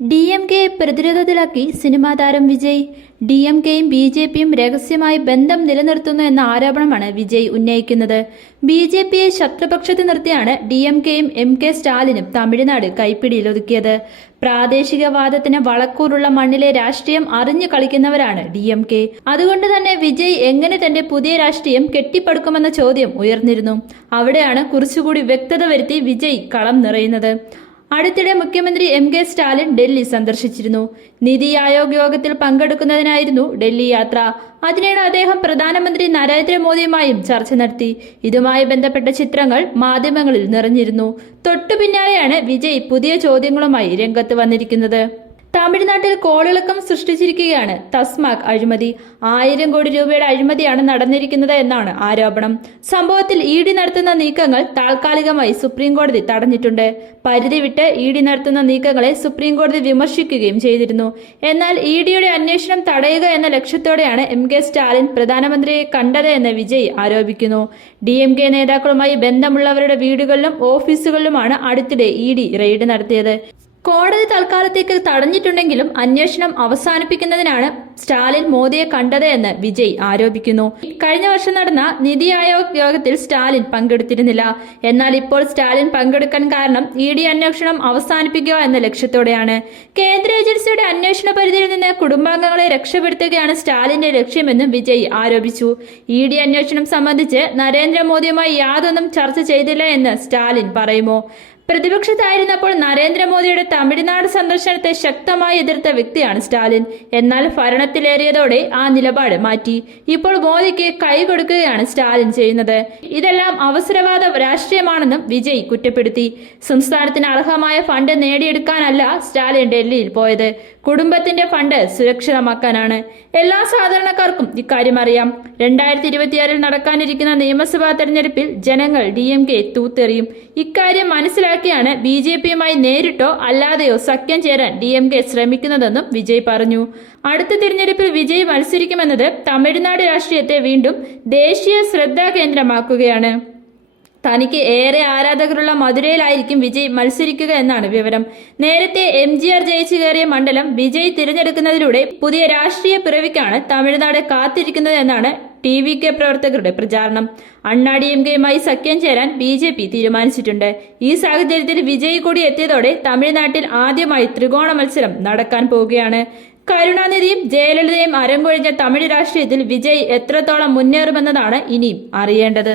D M കെയെ പ്രതിരോധത്തിലാക്കി cinema താരം Vijay. D M കെയും ബി ജെ പിയും രഹസ്യമായി ബന്ധം നിലനിർത്തുന്നു എന്ന ആരോപണമാണ് വിജയ് ഉന്നയിക്കുന്നത്. ബി ജെ പിയെ ശത്രുപക്ഷത്ത് നിർത്തിയാണ് ഡി എം കെയും എം കെ സ്റ്റാലിനും തമിഴ്നാട് കൈപ്പിടിയിലൊതുക്കിയത്. പ്രാദേശികവാദത്തിന് വളക്കൂറുള്ള മണ്ണിലെ രാഷ്ട്രീയം അറിഞ്ഞു കളിക്കുന്നവരാണ് ഡി എം കെ അതുകൊണ്ട് തന്നെ വിജയ് എങ്ങനെ തന്റെ പുതിയ രാഷ്ട്രീയം കെട്ടിപ്പടുക്കുമെന്ന ചോദ്യം ഉയർന്നിരുന്നു. അവിടെയാണ് കുറച്ചുകൂടി വ്യക്തത വരുത്തി വിജയ് കളം നിറയുന്നത്. അടുത്തിടെ മുഖ്യമന്ത്രി എം കെ സ്റ്റാലിൻ ഡൽഹി സന്ദർശിച്ചിരുന്നു. നിതി ആയോഗ് യോഗത്തിൽ പങ്കെടുക്കുന്നതിനായിരുന്നു ഡൽഹി യാത്ര. അതിനിടെ അദ്ദേഹം പ്രധാനമന്ത്രി നരേന്ദ്രമോദിയുമായും ചർച്ച നടത്തി. ഇതുമായി ബന്ധപ്പെട്ട ചിത്രങ്ങൾ മാധ്യമങ്ങളിൽ നിറഞ്ഞിരുന്നു. തൊട്ടു പിന്നാലെയാണ് വിജയ് പുതിയ ചോദ്യങ്ങളുമായി രംഗത്ത് വന്നിരിക്കുന്നത്. തമിഴ്നാട്ടിൽ കോളിളക്കം സൃഷ്ടിച്ചിരിക്കുകയാണ്. തസ്മാക് അഴിമതി. ആയിരം കോടി രൂപയുടെ അഴിമതിയാണ് നടന്നിരിക്കുന്നത് എന്നാണ് ആരോപണം. സംഭവത്തിൽ ഇ ഡി നടത്തുന്ന നീക്കങ്ങൾ താൽക്കാലികമായി സുപ്രീം കോടതി തടഞ്ഞിട്ടുണ്ട്. പരിധി വിട്ട് ഇ ഡി നടത്തുന്ന നീക്കങ്ങളെ സുപ്രീം കോടതി വിമർശിക്കുകയും ചെയ്തിരുന്നു. എന്നാൽ ഇ ഡിയുടെ അന്വേഷണം തടയുക എന്ന ലക്ഷ്യത്തോടെയാണ് എം കെ സ്റ്റാലിൻ പ്രധാനമന്ത്രിയെ കണ്ടത് എന്ന് വിജയ് ആരോപിക്കുന്നു. ഡി എം കെ നേതാക്കളുമായി ബന്ധമുള്ളവരുടെ വീടുകളിലും ഓഫീസുകളിലുമാണ് അടുത്തിടെ ഇ ഡി റെയ്ഡ് നടത്തിയത്. കോടതി തൽക്കാലത്തേക്ക് തടഞ്ഞിട്ടുണ്ടെങ്കിലും അന്വേഷണം അവസാനിപ്പിക്കുന്നതിനാണ് സ്റ്റാലിൻ മോദിയെ കണ്ടത് എന്ന് വിജയ് ആരോപിക്കുന്നു. കഴിഞ്ഞ വർഷം നടന്ന നിതി ആയോഗ് യോഗത്തിൽ സ്റ്റാലിൻ പങ്കെടുത്തിരുന്നില്ല. എന്നാൽ ഇപ്പോൾ സ്റ്റാലിൻ പങ്കെടുക്കാൻ കാരണം ഇ ഡി അന്വേഷണം അവസാനിപ്പിക്കുക എന്ന ലക്ഷ്യത്തോടെയാണ്. കേന്ദ്ര ഏജൻസിയുടെ അന്വേഷണ പരിധിയിൽ നിന്ന് കുടുംബാംഗങ്ങളെ രക്ഷപ്പെടുത്തുകയാണ് സ്റ്റാലിന്റെ ലക്ഷ്യമെന്നും വിജയ് ആരോപിച്ചു. ഇ ഡി അന്വേഷണം സംബന്ധിച്ച് നരേന്ദ്രമോദിയുമായി യാതൊന്നും ചർച്ച ചെയ്തില്ല എന്ന് സ്റ്റാലിൻ പറയുമോ? പ്രതിപക്ഷത്തായിരുന്നപ്പോൾ നരേന്ദ്രമോദിയുടെ തമിഴ്നാട് സന്ദർശനത്തെ ശക്തമായി എതിർത്ത വ്യക്തിയാണ് സ്റ്റാലിൻ. എന്നാൽ ഭരണത്തിലേറിയതോടെ ആ നിലപാട് മാറ്റി. ഇപ്പോൾ മോദിക്ക് കൈ കൊടുക്കുകയാണ് സ്റ്റാലിൻ ചെയ്യുന്നത്. ഇതെല്ലാം അവസരവാദ രാഷ്ട്രീയമാണെന്നും വിജയ് കുറ്റപ്പെടുത്തി. സംസ്ഥാനത്തിന് അർഹമായ ഫണ്ട് നേടിയെടുക്കാനല്ല സ്റ്റാലിൻ ഡൽഹിയിൽ പോയത്. കുടുംബത്തിന്റെ ഫണ്ട് സുരക്ഷിതമാക്കാനാണ്. എല്ലാ സാധാരണക്കാർക്കും ഇക്കാര്യം അറിയാം. രണ്ടായിരത്തി ഇരുപത്തിയാറിൽ നടക്കാനിരിക്കുന്ന നിയമസഭാ തെരഞ്ഞെടുപ്പിൽ ജനങ്ങൾ ഡി എം കെ തൂത്തെറിയും. ഇക്കാര്യം മനസ്സിലാക്കിയാണ് ബി ജെ പിയുമായി നേരിട്ടോ അല്ലാതെയോ സഖ്യം ചേരാൻ ഡി എം കെ ശ്രമിക്കുന്നതെന്നും വിജയ് പറഞ്ഞു. അടുത്ത തിരഞ്ഞെടുപ്പിൽ വിജയ് മത്സരിക്കുമെന്നത് തമിഴ്നാട് രാഷ്ട്രീയത്തെ വീണ്ടും ദേശീയ ശ്രദ്ധാ കേന്ദ്രമാക്കുകയാണ്. തനിക്ക് ഏറെ ആരാധകരുള്ള മധുരയിലായിരിക്കും വിജയ് മത്സരിക്കുക എന്നാണ് വിവരം. നേരത്തെ എം ജി ആർ ജയിച്ചു കയറിയ മണ്ഡലം വിജയ് തിരഞ്ഞെടുക്കുന്നതിലൂടെ പുതിയ രാഷ്ട്രീയ പിറവിക്കാണ് തമിഴ്നാട് കാത്തിരിക്കുന്നത് എന്നാണ് ടി വി കെ പ്രവർത്തകരുടെ പ്രചാരണം. അണ്ണാ എം കെയുമായി സഖ്യം ചേരാൻ ബി ജെ പി തീരുമാനിച്ചിട്ടുണ്ട്. ഈ സാഹചര്യത്തിൽ വിജയ് കൂടി എത്തിയതോടെ തമിഴ്നാട്ടിൽ ആദ്യമായി ത്രികോണ മത്സരം നടക്കാൻ പോവുകയാണ്. കരുണാനിധിയും ജയലളിതയും അരങ്ങൊഴിഞ്ഞ തമിഴ് രാഷ്ട്രീയത്തിൽ വിജയ് എത്രത്തോളം മുന്നേറുമെന്നതാണ് ഇനിയും അറിയേണ്ടത്.